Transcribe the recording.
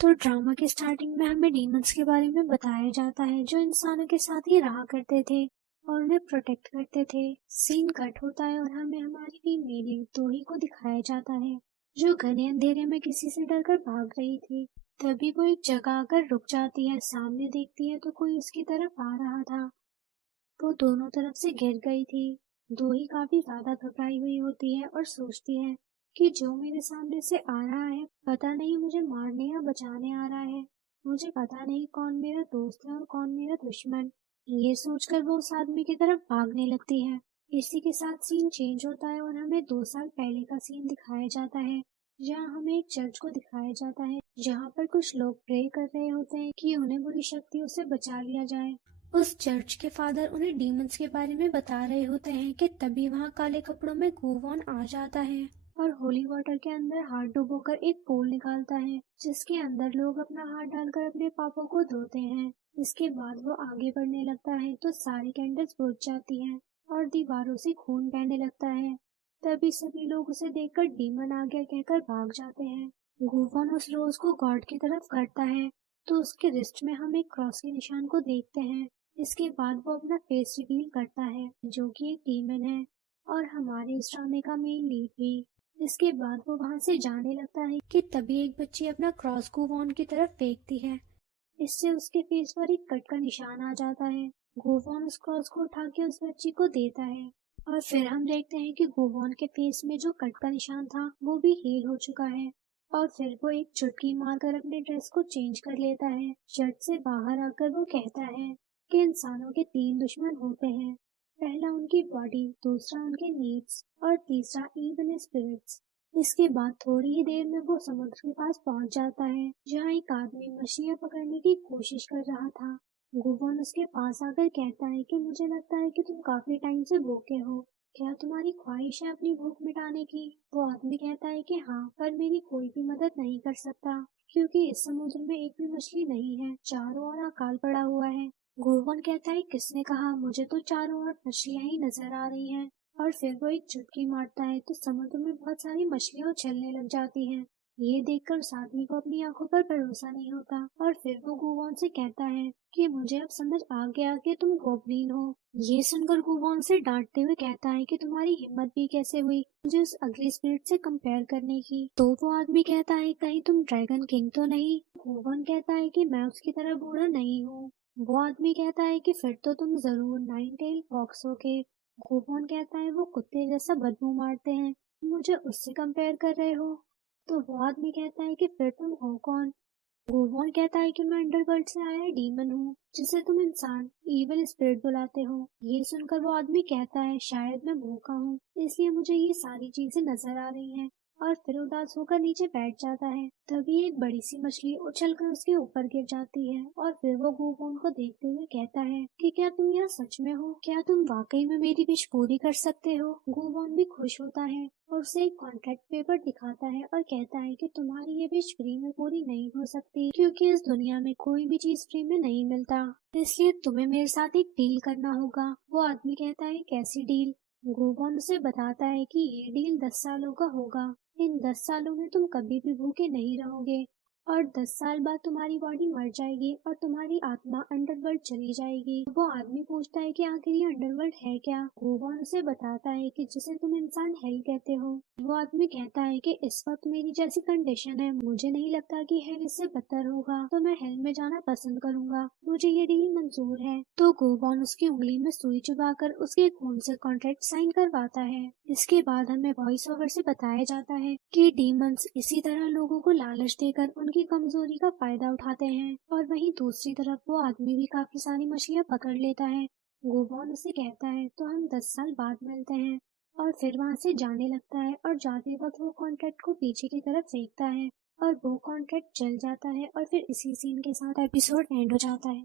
तो ड्रामा के स्टार्टिंग में हमें डीमंस के बारे में बताया जाता है जो इंसानों के साथ ही रहा करते थे और उन्हें प्रोटेक्ट करते थे। सीन कट होता है और हमें हमारी टीम मेरी तोही को दिखाया जाता है जो घने अंधेरे में किसी से डरकर भाग रही थी। तभी वो एक जगह आकर रुक जाती है, सामने देखती है तो कोई उसकी तरफ आ रहा था। वो दोनों तरफ से घिर गई थी। दोही काफी ज्यादा घबराई हुई होती है और सोचती है कि जो मेरे सामने से आ रहा है पता नहीं मुझे मारने या बचाने आ रहा है। मुझे पता नहीं कौन मेरा दोस्त है और कौन मेरा दुश्मन। ये सोचकर वो उस आदमी की तरफ भागने लगती है। इसी के साथ सीन चेंज होता है और हमें 2 साल पहले का सीन दिखाया जाता है जहाँ हमें एक चर्च को दिखाया जाता है जहाँ पर कुछ लोग प्रे कर रहे होते हैं कि उन्हें बुरी शक्तियों से बचा लिया जाए। उस चर्च के फादर उन्हें डीमंस के बारे में बता रहे होते हैं कि तभी वहाँ काले कपड़ों में गूवॉन आ जाता है और होली वाटर के अंदर हाथ डुबोकर एक पोल निकालता है जिसके अंदर लोग अपना हाथ डालकर अपने पापों को धोते हैं। इसके बाद वो आगे बढ़ने लगता है तो सारी कैंडल्स बुझ जाती हैं और दीवारों से खून बहने लगता है। तभी सभी लोग उसे देखकर डीमन आ गया कहकर भाग जाते हैं। गूवॉन उस रोज को गॉड की तरफ करता है तो उसके रिस्ट में हम एक क्रॉस के निशान को देखते हैं। इसके बाद वो अपना फेस रिवील करता है जो कि एक डीमन है और हमारे इस ड्रामे का मेन लीड भी। इसके बाद वो वहां से जाने लगता है कि तभी एक बच्ची अपना क्रॉस गूवॉन की तरफ फेंकती है। इससे उसके फेस पर एक कट का निशान आ जाता है। गूवॉन उस क्रॉस को उठा के उस बच्ची को देता है और फिर हम देखते हैं कि गूवॉन के फेस में जो कट का निशान था वो भी हील हो चुका है। और फिर वो एक चुटकी मारकर अपने ड्रेस को चेंज कर लेता है। चर्च से बाहर आकर वो कहता है कि इंसानों के 3 दुश्मन होते हैं, पहला उनकी बॉडी, दूसरा उनके नीड्स और तीसरा इवन स्पिरिट्स। इसके बाद थोड़ी ही देर में वो समुद्र के पास पहुंच जाता है जहाँ एक आदमी मछलियां पकड़ने की कोशिश कर रहा था। गुबन उसके पास आकर कहता है कि मुझे लगता है कि तुम काफी टाइम से भूखे हो, क्या तुम्हारी ख्वाहिश है अपनी भूख मिटाने की? वो आदमी कहता है कि हाँ, पर मेरी कोई भी मदद नहीं कर सकता क्योंकि इस समुद्र में एक भी मछली नहीं है, चारों ओर अकाल पड़ा हुआ है। गोवन कहता है किसने कहा, मुझे तो चारों ओर मछलियां ही नजर आ रही हैं। और फिर वो एक चुटकी मारता है तो समुद्र में बहुत सारी मछलियां उछलने लग जाती हैं। ये देखकर उस आदमी को अपनी आंखों पर भरोसा नहीं होता और फिर वो गोवन से कहता है कि मुझे अब समझ आ गया कि तुम गोबलिन हो। ये सुनकर गोवन से डांटते हुए कहता है कि तुम्हारी हिम्मत भी कैसे हुई मुझे उस अगली स्पिरिट से कंपेयर करने की। तो वो आदमी कहता है कहीं तुम ड्रैगन किंग तो नहीं? गोवन कहता है कि मैं उसकी तरह बूढ़ा नहीं हूँ। वो आदमी कहता है कि फिर तो तुम जरूर नाइन टेल फॉक्स हो के। गोवन कहता है वो कुत्ते जैसा बदबू मारते हैं, मुझे उससे कंपेयर कर रहे हो? तो वो आदमी कहता है कि फिर तुम हो कौन? गोवन कहता है कि मैं अंडरवर्ल्ड से आया डीमन हूँ जिसे तुम इंसान इविल स्पिरिट बुलाते हो। ये सुनकर वो आदमी कहता है शायद मैं भूखा हूँ इसलिए मुझे ये सारी चीजें नजर आ रही हैं और फिर उदास होकर नीचे बैठ जाता है। तभी एक बड़ी सी मछली उछलकर उसके ऊपर गिर जाती है और फिर वो गोवन को देखते हुए कहता है कि क्या तुम यहाँ सच में हो? क्या तुम वाकई में मेरी विश पूरी कर सकते हो? गोवन भी खुश होता है और उसे एक कॉन्ट्रैक्ट पेपर दिखाता है और कहता है कि तुम्हारी ये विश फ्री में पूरी नहीं हो सकती क्योंकि इस दुनिया में कोई भी चीज फ्री में नहीं मिलता, इसलिए तुम्हें मेरे साथ एक डील करना होगा। वो आदमी कहता है कैसी डील? गोवन उसे बताता है कि ये डील 10 सालों का होगा। इन 10 सालों में तुम कभी भी भूखे नहीं रहोगे और 10 साल बाद तुम्हारी बॉडी मर जाएगी और तुम्हारी आत्मा अंडरवर्ल्ड चली जाएगी। वो आदमी पूछता है कि आखिर ये अंडरवर्ल्ड है क्या? गोवन उसे बताता है कि जिसे तुम इंसान हेल कहते हो। वो आदमी कहता है कि इस वक्त मेरी जैसी कंडीशन है, मुझे नहीं लगता कि हेल इससे बदतर होगा, तो मैं हेल में जाना पसंद करूंगा, मुझे ये डील मंजूर है। तो गोवन उसकी उंगली में सुई चुबाकर उसके खून से कॉन्ट्रैक्ट साइन करवाता है। इसके बाद हमें वॉइस ओवर से बताया जाता है कि डीमंस इसी तरह लोगों को लालच देकर उनकी कमजोरी का फायदा उठाते हैं और वहीं दूसरी तरफ वो आदमी भी काफी सारी मछलियां पकड़ लेता है। गोवन उसे कहता है तो हम 10 साल बाद मिलते हैं और फिर वहां से जाने लगता है और जाते वक्त वो कॉन्ट्रैक्ट को पीछे की तरफ फेंकता है और वो कॉन्ट्रैक्ट जल जाता है और फिर इसी सीन के साथ एपिसोड एंड हो जाता है।